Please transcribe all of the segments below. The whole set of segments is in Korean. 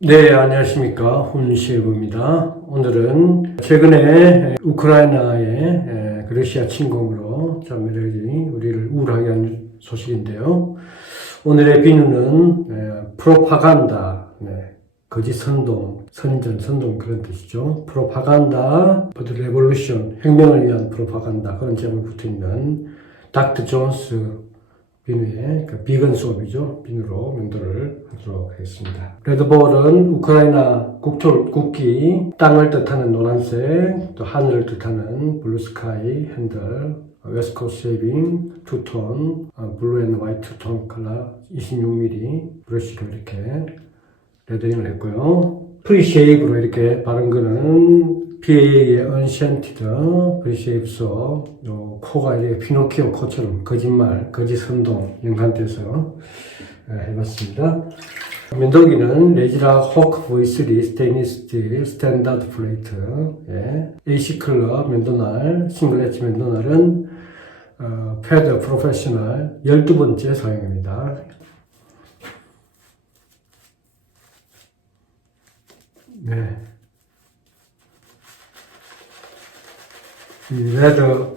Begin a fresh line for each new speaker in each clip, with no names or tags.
네, 안녕하십니까. 훈시부입니다. 오늘은 최근에 우크라이나의 러시아 침공으로 참 가지 우리를 우울하게 한 소식인데요. 오늘의 비유는 에, 프로파간다, 네, 거짓 선동, 선전, 선동 그런 뜻이죠. 프로파간다, 버드 레볼루션, 혁명을 위한 프로파간다 그런 제목이 붙어 있는 닥터 존스 비누의 그 비건 수업이죠. 비누로 면도를 하도록 하겠습니다. 레드볼은 우크라이나 국토, 국기, 땅을 뜻하는 노란색, 또 하늘을 뜻하는 블루스카이 핸들, 웨스코 세이빙, 투톤, 어, 블루 앤 화이트 톤 컬러 26mm 브러쉬로 이렇게 레더링을 했고요. 프리쉐이브로 이렇게 바른 거는 PA의 언센티드 프리쉐이브서 요 코가 이렇게 피노키오 코처럼 거짓말, 거짓 선동 연관돼서 예, 해봤습니다. 면도기는 레지라 호크 V3 스테인리스 스틸 스탠다드 플레이트 예. AC 클럽 면도날 싱글 엣지 면도날은 어, 패드 프로페셔널 12번째 사용입니다. 네. 레드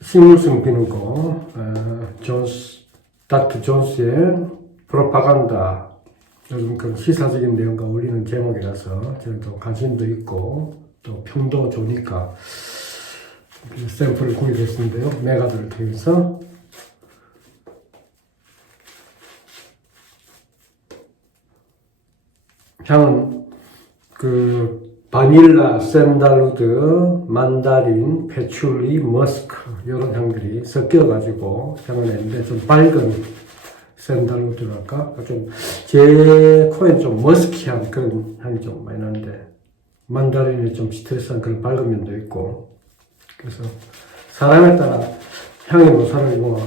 식물성 비누고 어, 존스 닥터 존스의 프로파간다 요즘 그 시사적인 내용과 어울리는 제목이라서 저는 또 관심도 있고 또 평도 좋으니까 그 샘플을 구입했는데요. 메가드를 통해서. 향은 그 바닐라, 샌달우드, 만다린, 패출리, 머스크 이런 향들이 섞여가지고 향을 내는데 좀 밝은 샌달우드랄까? 좀제 코엔 좀 머스키한 그런 향이 좀 많이 나는데 만다린이 좀 스트레스한 그런 밝은 면도 있고. 그래서 사람에 따라 향의 묘사를 뭐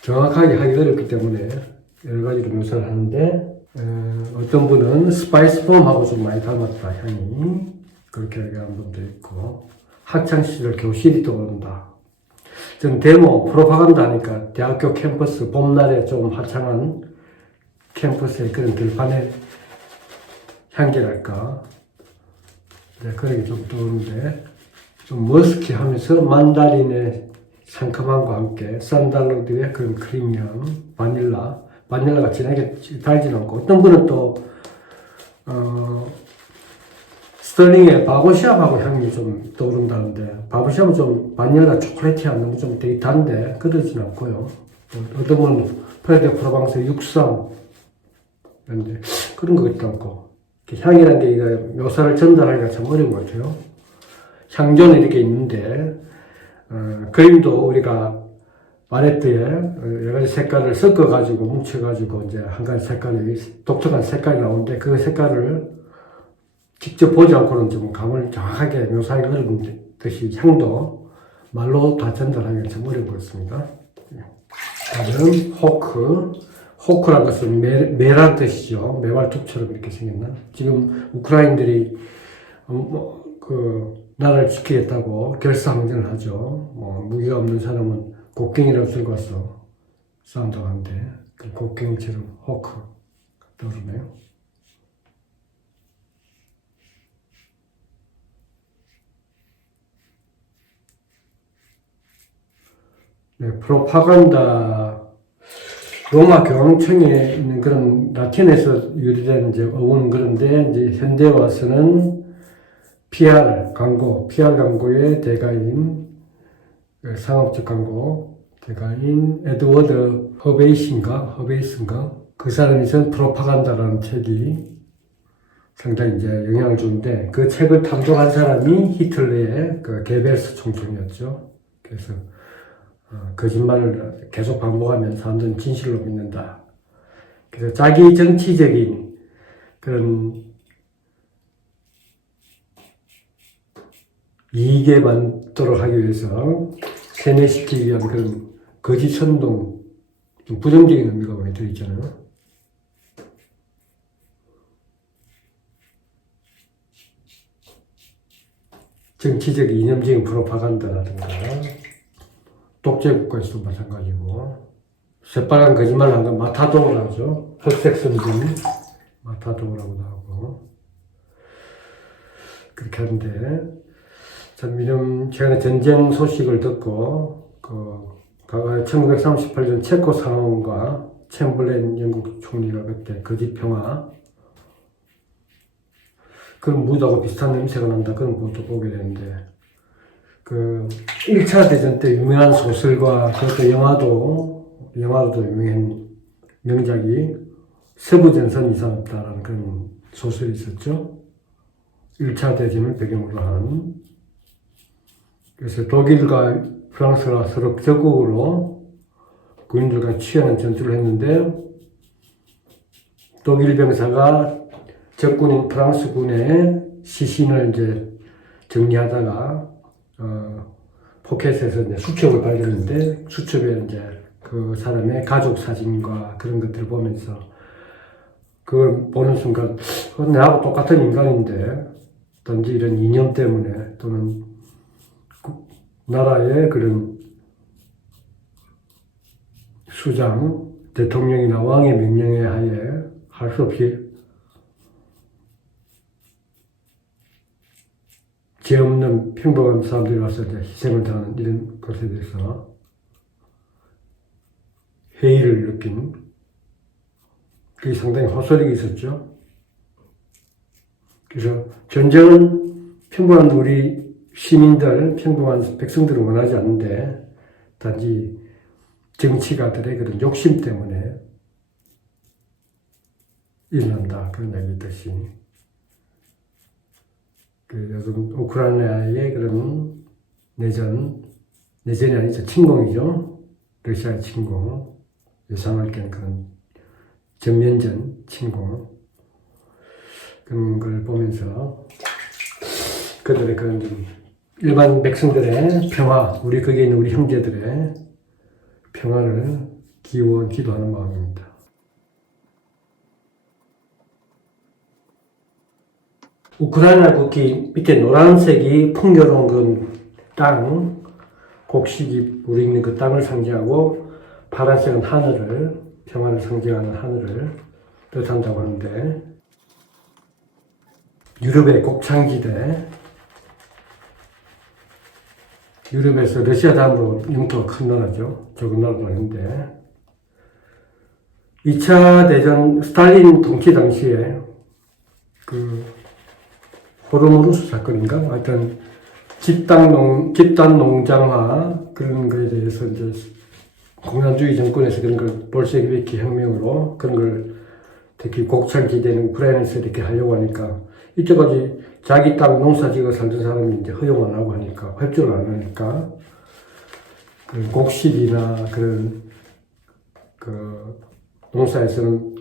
정확하게 하기 어렵기 때문에 여러 가지로 묘사를 하는데 어, 어떤 분은 스파이스 폼하고 좀 많이 닮았다 향이. 그렇게 얘기하는 분도 있고. 학창 시절 교실이 떠오른다. 저는 데모 프로파간다 하니까 대학교 캠퍼스 봄날에 좀 화창한 캠퍼스의 그런 들판의 향기랄까. 네, 그런 게 좀 떠오르는데 좀 머스키하면서 만다린의 상큼함과 함께 샌달로드의 그런 크림향, 바닐라 바닐라가 진하게 달지는 않고 어떤 분은 또 어, 스털링의 바보샵하고 향이 좀 떠오른다는데 바보샵은 좀 바닐라 초콜릿이 너무 좀 되게 단데 그러진 않고요. 어떤 분은 프레드 프로방스 육삼 이제 그런 것 같지 않고 향이라는 게 이거 묘사를 전달하기가 참 어려운 것 같아요. 향전이 이렇게 있는데 어, 그림도 우리가 바레트에 여러 가지 색깔을 섞어가지고 뭉쳐가지고 이제 한 가지 색깔이 독특한 색깔이 나오는데 그 색깔을 직접 보지 않고는 좀 감을 정확하게 묘사하기 어려운 듯이 향도 말로 다 전달하기가 참 어려운 것 같습니다. 다음 호크. 호크란 것은 매, 매란 뜻이죠. 매발톱처럼 이렇게 생겼나? 지금 우크라인들이 어, 뭐, 그 나라를 지키겠다고 결사항전을 하죠. 뭐 무기가 없는 사람은 곡괭이라고 들고 와서 싸운다고 하는데. 그 곡괭이처럼 호크. 떠오르네요. 네, 프로파간다. 로마 교황청에 있는 그런 라틴에서 유래된 이제 어원 그런데 이제 현대 와서는 PR 광고, PR 광고의 대가인 그 상업적 광고 대가인 에드워드 허베이신가 허베이스인가 그 사람이 쓴 프로파간다라는 책이 상당히 이제 영향을 주는데 그 책을 탐독한 사람이 히틀러의 그 게베르스 총총이었죠. 그래서 어, 거짓말을 계속 반복하면 사람들은 진실로 믿는다. 그래서 자기 정치적인 그런 이익에 맞도록 하기 위해서 세뇌시키기 위한 그런 거짓 선동, 좀 부정적인 의미가 많이 들어있잖아요. 정치적 이념적인 프로파간다라든가 독재 국가에서도 마찬가지고 새빨간 거짓말을 한건 마타도를 하죠. 흑색 선진 마타도라고도 하고 그렇게 하는데 참 이런 최근에 전쟁 소식을 듣고 그 과거 1938년 체코 상황과 챔블렌 영국 총리가 그때 거짓 평화 그런 무드하고 비슷한 냄새가 난다 그런 것도 보게 되는데 그 1차 대전 때 유명한 소설과 그것도 영화도 영화로도 유명한 명작이 세부전선 이상 없다라는 그런 소설이 있었죠. 1차 대전을 배경으로 한 그래서 독일과 프랑스가 서로 적극으로 군인들 과 치열한 전투를 했는데 독일 병사가 적군인 프랑스군의 시신을 이제 정리하다가 어, 포켓에서 이제 수첩을 발견했는데 수첩에 이제 그 사람의 가족 사진과 그런 것들을 보면서 그걸 보는 순간 어, 나하고 똑같은 인간인데 단지 이런 이념 때문에 또는 국- 나라의 그런 수장, 대통령이나 왕의 명령에 하에 할 수 없이 죄 없는 평범한 사람들이 와서 이제 희생을 당하는 이런 것에 대해서 회의를 느낀 그게 상당히 호소력이 있었죠. 그래서 전쟁은 평범한 우리 시민들, 평범한 백성들은 원하지 않는데 단지 정치가들의 그런 욕심 때문에 일어난다. 그런 있듯이. 그 요즘 우크라이나의 그런 내전, 내전이 아니죠. 침공이죠. 러시아의 침공. 예상할 때는 그런 전면전 침공. 그런 걸 보면서 그들의 그런 좀 일반 백성들의 평화, 우리 거기에 있는 우리 형제들의 평화를 기원, 기도하는 마음입니다. 우크라이나 국기 밑에 노란색이 풍요로운 그 땅, 곡식이 우리 있는 그 땅을 상징하고 파란색은 하늘을, 평화를 상징하는 하늘을 뜻한다고 하는데 유럽의 곡창지대, 유럽에서 러시아 다음으로 영토가 큰 나라죠. 적은 나라도 아닌데 2차 대전 스탈린 통치 당시에 그 호르무르스 사건인가? 하여튼 집단 농, 집단 농장화 그런 거에 대해서 이제 공산주의 정권에서 그런 걸 볼셰비키 혁명으로 그런 걸 특히 곡창 기대는 우크라이나에서 이렇게 하려고 하니까 이때까지 자기 땅 농사 지어 살던 사람이 이제 허용 안 하고 하니까 활주를 안 하니까 그 곡식이나 그런 그 농사에서는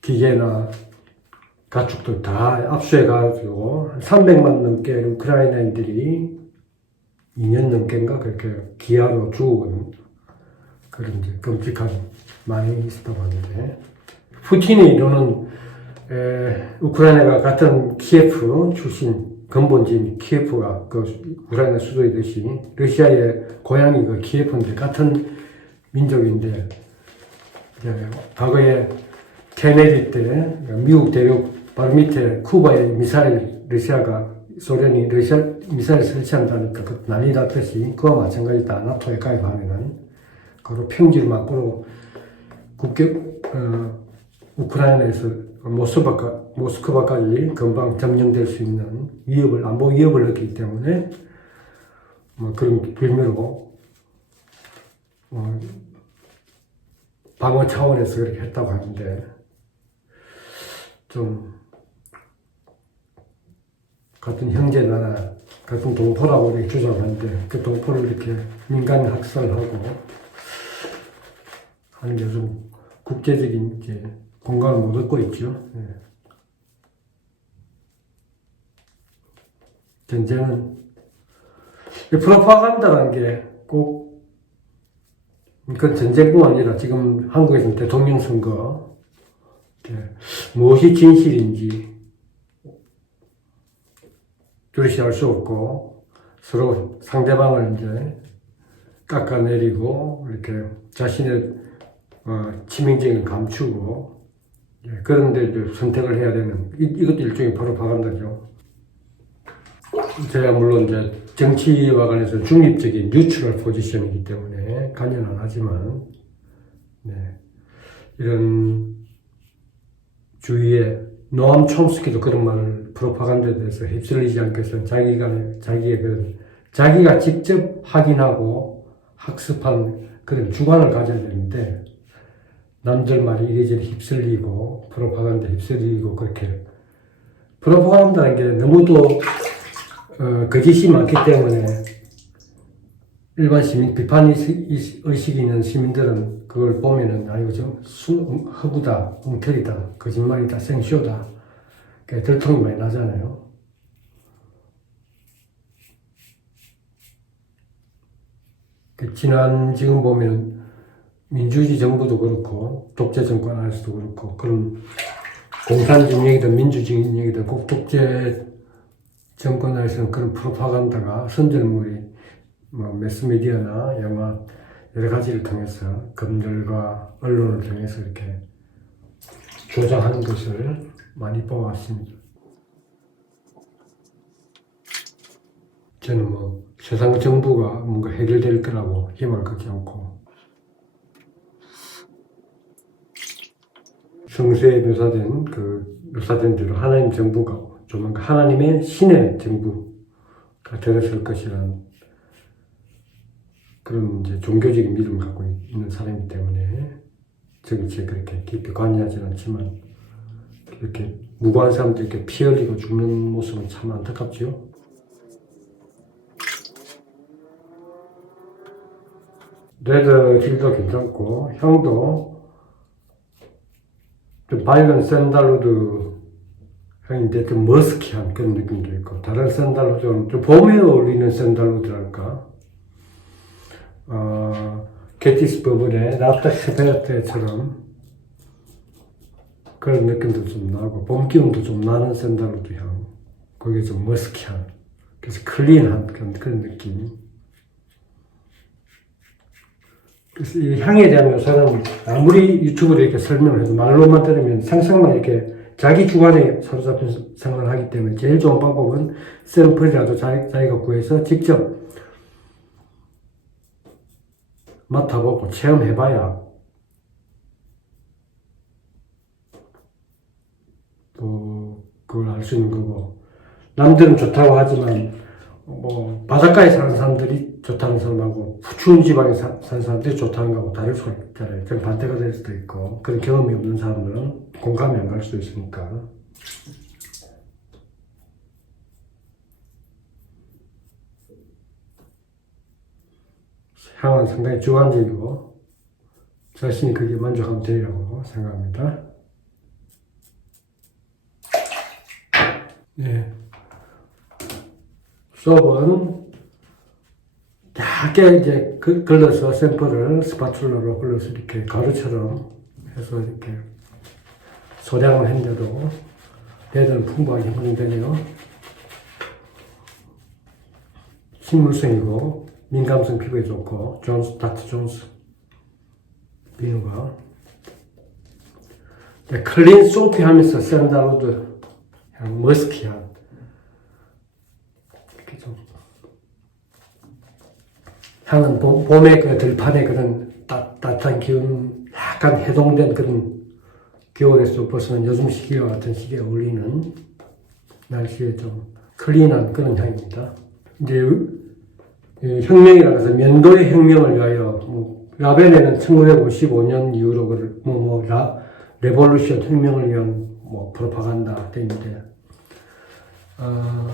기계나 가축들 다 압수해가지고 300만 넘게 우크라이나인들이 2년 넘게인가 그렇게 기아로 죽은 그런 이제 끔찍한 많이 있었다고 하는데 푸틴의 이론은 에, 우크라이나가 같은 키예프 출신 근본지인 키예프가 그 우크라이나 수도이듯이 러시아의 고향이 그 키예프인데 같은 민족인데 과거에 케네디 때 그러니까 미국 대륙 바로 밑에 쿠바의 미사일 러시아가 소련이 러시아 미사일 설치한다니까 그 난리 났듯이 그와 마찬가지다. 나토에 가입하면은 그로 평지를 막고로 국경 어, 우크라이나에서 모스크바까, 모스크바까지 금방 점령될 수 있는 위협을 안보 위협을 넣기 때문에 뭐 그런 빌미로 어, 방어 차원에서 그렇게 했다고 하는데 좀 같은 형제 나라 같은 동포라고 이렇게 주장하는데 그 동포를 이렇게 민간 학살하고 하는 게 좀 국제적인 이제 공간을 못 얻고 있죠. 예. 전쟁은 이 프로파간다라는 게꼭 그건 전쟁뿐 아니라 지금 한국에서는 대통령 선거 무엇이 진실인지 뚜렷이 알 수 없고 서로 상대방을 이제 깎아내리고 이렇게 자신의 어, 치명적인 감추고 예, 그런데 이제 선택을 해야 되는 이, 이것도 일종의 프로파간다죠. 제가 물론 이제 정치와 관해서 중립적인 뉴트럴 포지션이기 때문에 관여는 안 하지만 네, 이런 주위에 노암 촘스키도 그런 말을 프로파간다에 대해서 휩쓸리지 않기 위해서 자기가 자기의 그런 자기가 직접 확인하고 학습한 그런 주관을 가져야 되는데 남들 말이 이리저리 휩쓸리고 프로파간다 휩쓸리고 그렇게 프로파간다는 게 너무도 어, 거짓이 많기 때문에 일반 시민 비판 의식- 의식이 있는 시민들은 그걸 보면은 아이고 좀 수, 음, 허구다, 웅태리다, 거짓말이다, 생쇼다, 그 들통이 많이 나잖아요. 그 지난 지금 보면은 민주주의 정부도 그렇고 독재 정권 안에서도 그렇고 그런 공산 진영이든 민주 진영이든 꼭 독재 정권 안에서는 그런 프로파간다가 선전물이 뭐 매스미디어나 영화 여러 가지를 통해서 검열과 언론을 통해서 이렇게 조장하는 것을 많이 보았습니다. 저는 뭐 세상 정부가 뭔가 해결될 거라고 희망을 갖지 않고 성서에 묘사된 그 묘사된 대로 하나님 정부가 조만간 하나님의 신의 정부가 들어설 것이라는 그런 이제 종교적인 믿음을 갖고 있는 사람이기 때문에 정치에 그렇게 깊이 관여하지는 않지만 이렇게 무고한 사람들 이렇게 피 흘리고 죽는 모습은 참 안타깝죠. 레드 힐도 괜찮고 형도 좀 밝은 샌달우드 향인데 좀 머스키한 그런 느낌도 있고 다른 샌달우드는 좀 봄에 어울리는 샌달우드랄까? 어, 게티스 버블의 라타 슈베르테처럼 그런 느낌도 좀 나고 봄 기운도 좀 나는 샌달우드 향 그게 좀 머스키한 그래서 클린한 그런, 그런 느낌 향에 대한 묘사는 아무리 유튜브로 이렇게 설명을 해도 말로만 들으면 상상만 이렇게 자기 주관에 사로잡힌 생각을 하기 때문에 제일 좋은 방법은 샘플이라도 자기, 자기가 구해서 직접 맡아보고 체험해봐야 또 그걸 알 수 있는 거고. 남들은 좋다고 하지만 뭐 바닷가에 사는 사람들이 좋다는 사람하고 추운 지방에 사, 사는 사람들이 좋다는 거하고 다를 수가 있잖아요. 좀 반대가 될 수도 있고 그런 경험이 없는 사람들은 공감이 안 갈 수도 있으니까 향은 상당히 주관적이고 자신이 그게 만족하면 되리라고 생각합니다. 네. 수업은 얇게 이제 그- 걸러서 샘플을 스파츌러로 걸러서 이렇게 가루처럼 해서 이렇게 소량을 했는데도 얘들은 풍부하게 형성되네요. 식물성이고 민감성 피부에 좋고 존스 닥터 존스 비누가 네, 클린 소피 하면서 샌달우드 향 머스키한 이렇게 좀 향은 봄, 봄의 그 들판의 그런 따, 따뜻한 기운 약간 해동된 그런 겨울에서 벗어난 요즘 시기와 같은 시기에 어울리는 날씨에 좀 클린한 그런 향입니다. 이제 해서 면도의 혁명을 위하여 뭐 라벨에는 1955년 이후로 그를 뭐, 뭐 라, 레볼루션 혁명을 위한 뭐 프로파간다 돼 있는데 어,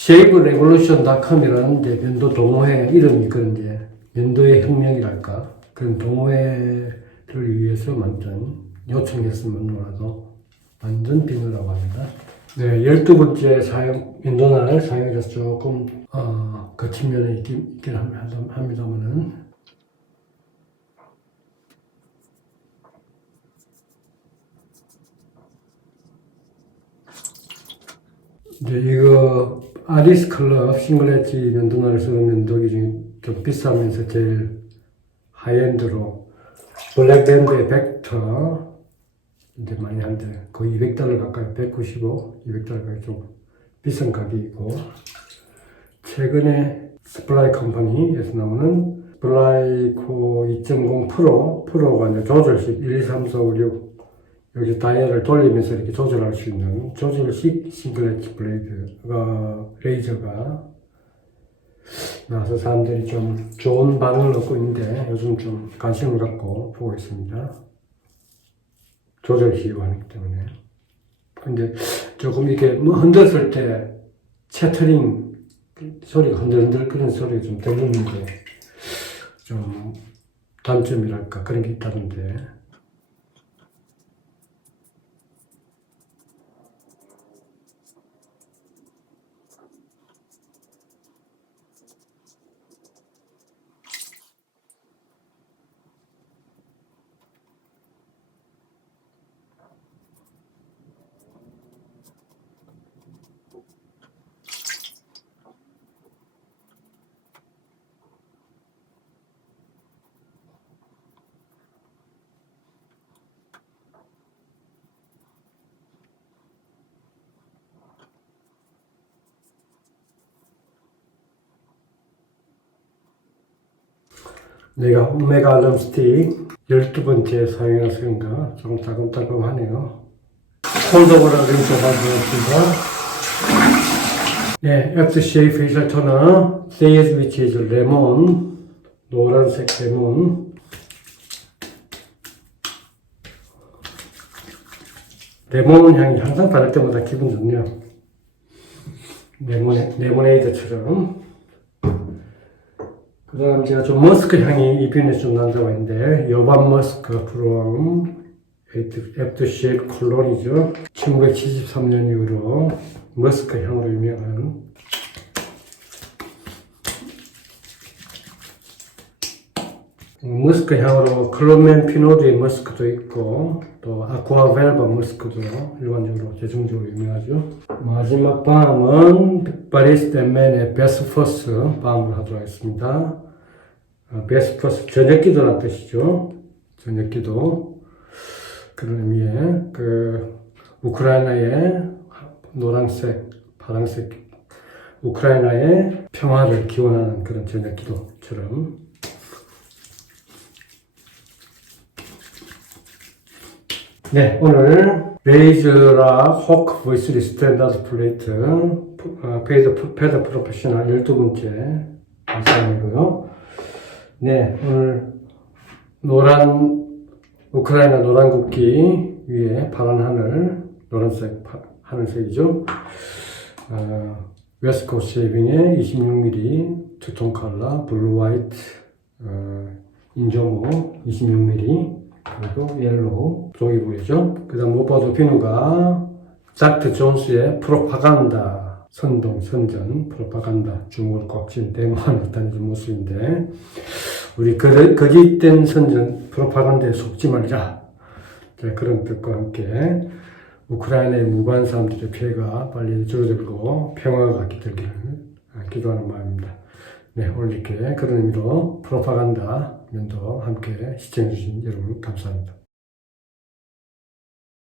shaverevolution.com이라는 이제 면도 동호회 이름이 그런데 면도의 혁명이랄까 그런 동호회를 위해서 만든 요청했으면 만들어도 만든 비누라고 합니다. 네, 열두 번째 사용, 면도날 사용해서 조금, 어, 거친 면이 있긴, 있긴 합- 합니다만은. 이제 이거, 아리스 클럽 싱글 엣지 면도날을 쓰는 면도기 중에 좀 비싸면서 제일 하이엔드로 블랙밴드의 벡터 이제 많이 하는데 거의 200달러 가까이 195, 200달러 가까이 좀 비싼 가격이고. 최근에 스플라이 컴퍼니에서 나오는 스플라이코 2.0 프로 프로가 이제 조절식 1, 2, 3, 4, 5, 6 여기 다이얼을 돌리면서 이렇게 조절할 수 있는 조절식 싱글 엣지 블레이드가 레이저가 나와서 사람들이 좀 좋은 반응을 얻고 있는데 요즘 좀 관심을 갖고 보고 있습니다. 조절식으로 하기 때문에. 근데 조금 이렇게 뭐 흔들었을 때 채터링 소리가 흔들흔들 그런 소리가 좀 들리는 게좀 단점이랄까 그런 게 있다던데. 내가 오메가 알람 스틱 12번째 사용해서인가 조금 따끔따끔하네요. 콜더브라 링크 가져왔습니다. 네, FCA 페이셜 토너 세이즈 위치즈 레몬 노란색 레몬 레몬 향이 항상 바를 때마다 기분 좋네요. 레몬, 레모네이드처럼 그 다음 제가 좀 머스크 향이 이 편에 좀 난다고 했는데 여반 머스크 프롬 애프터쉐이프 콜론이죠. 1973년 이후로 머스크 향으로 유명한 머스크 향으로 클로멘 피노드의 머스크도 있고 또 아쿠아벨바 머스크도 일반적으로 대중적으로 유명하죠. 마지막 밤은 바리스테맨의 베스퍼스 밤을 하도록 하겠습니다. 어, 베스퍼스 저녁기도란 뜻이죠. 저녁기도. 그런 의미의 그 우크라이나의 노란색 파란색 우크라이나의 평화를 기원하는 그런 저녁기도처럼 네, 오늘 레이즈라 호크 보이스리 스탠다드 플레이트 어, 페이드 페더 프로페셔널 12번째 사연이고요. 네, 오늘 노란 우크라이나 노란 국기 위에 파란 하늘 노란색 파- 하늘색이죠. 어, 웨스코 쉐이빙의 26mm 투톤 컬러 블루 화이트 어, 인조모 26mm 그리고 옐로우 종이 보이죠. 그 다음 무엇보다도 비누가 닥터 존스의 프로파간다. 선동 선전 프로파간다. 중국을 꽉진 대모하는 듯한 모습인데. 우리 그, 거짓된 선전 프로파간다에 속지 말자. 네, 그런 뜻과 함께 우크라이나의 무고한 사람들의 피해가 빨리 줄어들고 평화가 깃들기를 기도하는 마음입니다. 네, 오늘 이렇게 그런 의미로 프로파간다 면도 함께 시청해주신 여러분 감사합니다.